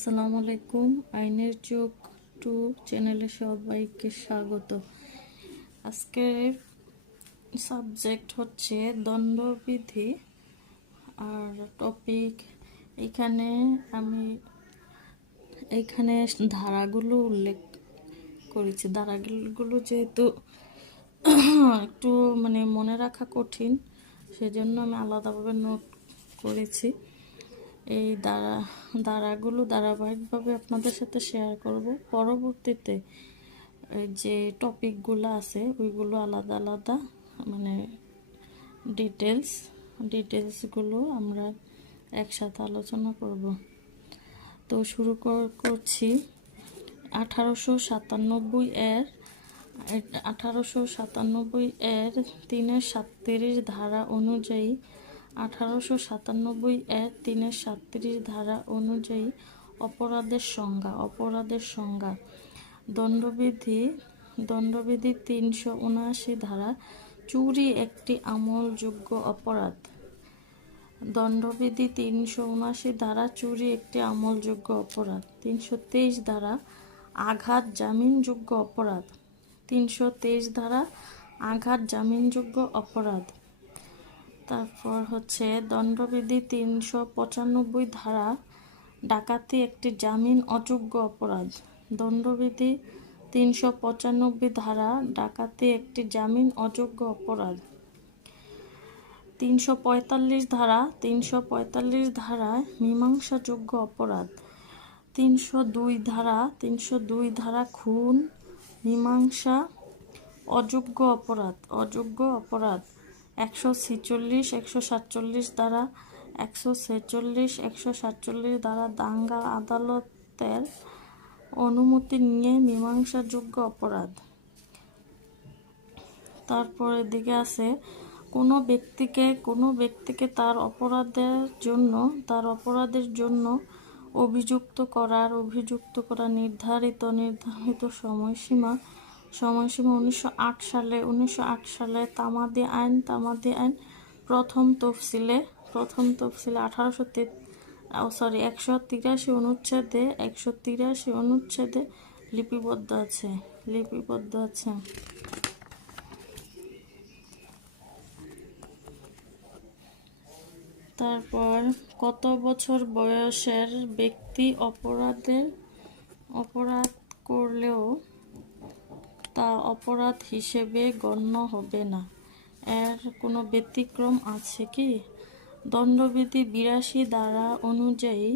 আসসালামু আলাইকুম। আইনের চোখ 2 চ্যানেলে সবাইকে স্বাগত। আজকের সাবজেক্ট হচ্ছে দণ্ডবিধি আর টপিক। এইখানে ধারাগুলো উল্লেখ করেছি। ধারাগুলো যেহেতু একটু মনে রাখা কঠিন, সেজন্য আমি আলাদাভাবে নোট করেছি। এই ধারাগুলো ধারাবাহিকভাবে আপনাদের সাথে শেয়ার করব। পরবর্তীতে যে টপিকগুলো আছে ওইগুলো আলাদা আলাদা ডিটেলসগুলো আমরা একসাথে আলোচনা করব। তো শুরু করছি 1897 এর 3-37 ধারা অনুযায়ী 1897 এর 3-37 ধারা অনুযায়ী অপরাধের সংজ্ঞা দণ্ডবিধি 379 ধারা চুরি একটি আমলযোগ্য অপরাধ। দণ্ডবিধি 379 ধারা চুরি একটি আমলযোগ্য অপরাধ। 323 ধারা আঘাত জামিনযোগ্য অপরাধ। 323 ধারা আঘাত জামিনযোগ্য অপরাধ। তারপর হচ্ছে দণ্ডবিধি 395 ধারা ডাকাতি একটি জামিন অযোগ্য অপরাধ। দণ্ডবিধি 395 ধারা ডাকাতি একটি জামিন অযোগ্য অপরাধ। 345 ধারা মীমাংসাযোগ্য অপরাধ। 302 ধারা খুন মীমাংসা অযোগ্য অপরাধ। 146 ধারা 147 ধারা দাঙ্গা আদালতের অনুমতি নিয়ে মীমাংসাযোগ্য অপরাধ। তারপর এদিকে আছে কোনো ব্যক্তিকে তার অপরাধের জন্য অভিযুক্ত করা নির্ধারিত সময়সীমা 1908 সালে তামাদি আইন প্রথম তফসিলে 183 অনুচ্ছেদে লিপিবদ্ধ আছে। তারপর কত বছর বয়সের ব্যক্তি অপরাধ করলেও তা অপরাধ হিসেবে গণ্য হবে না, এর কোনো ব্যতিক্রম আছে কি? দণ্ডবিধি 82 ধারা অনুযায়ী